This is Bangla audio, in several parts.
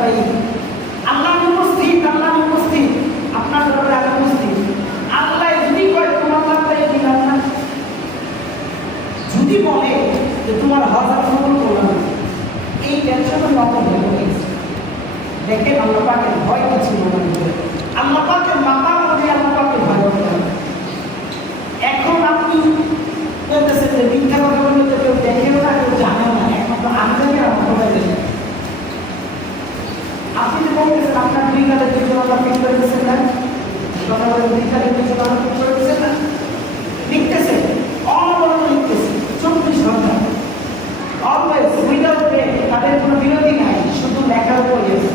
ভাই আল্লাহ উপস্থিত, আল্লাহ উপস্থিত, আপনার দরবারে আমি উপস্থিত। আল্লাহ যদি কয় তোমার লাগবে দিলাম না, যদি বলে যে তোমার হজরত কবুল করলাম, এই টেনশন নকল হয়ে গেছে। দেখেন আল্লাহ পাকের ভয় কিছু মনে, আল্লাহ পাকের মাথা মনে আল্লাহ পাকের ভয় করতে। এখন আপনি বলতেছেন যে মিথ্যা কথা বললে তো কেউ দেখেও না, কেউ জানেও না, একমাত্র আমি জানি আমার কথা জানি। আপনি যে বলতেছেন আপনার দুই কালে দুইজন আল্লাহ ঠিক করে দিচ্ছেন না, কথা বলে দুই কালে দুইজন আল্লাহ ঠিক করে দিচ্ছেন না, লিখতেছেন অনবরত লিখতেছেন 24 ঘন্টা, অলওয়েজ উইদাউট ব্রেক, তাদের কোনো বিরতি নাই, শুধু লেখার উপর গেছে।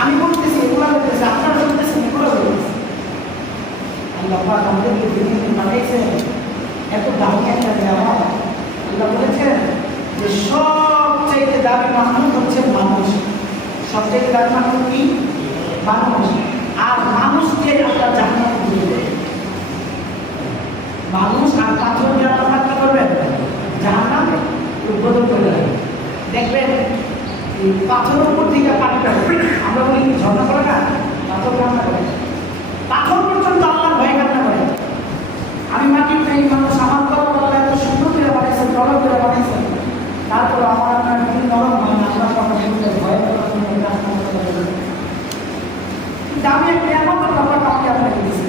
আমি বলতেছি এগুলো বলতেছি, আপনারা বলতেছেন এগুলো বলতেছি। আল্লাহ পাক আমাদেরকে পৃথিবীতে পাঠিয়েছেন এত দামি একটা নেওয়া। আল্লাহ বলেছেন যে সবচাইতে দামি মাহমুদ হচ্ছে মানুষ, সবচাইতে দামি মাহমুদ কি? মানুষ। আর মানুষকে আপনার জান্নাতে দিয়ে দেবে। মানুষ আর পাথরকে আপনার কি করবেন? জান্নাতে উদ্বোধন করে দেবেন। দেখবেন পাথরের উপর থেকে পানিটা, আমরা বলি কি ঝর্ণা করে না, পাথর কান্না করে, পাথর পর্যন্ত আল্লাহ ভয় কান্না করে। আমি মাটির থেকে মানুষ আমার কথা এত সুন্দর করে বানিয়েছেন, নরম করে বানিয়েছেন, তারপর আমার আপনার দিন নরম হয় না, আপনার কথা শুনতে ভয় করে। দামি একটা এমন কথা আমাকে আপনাকে দিচ্ছে।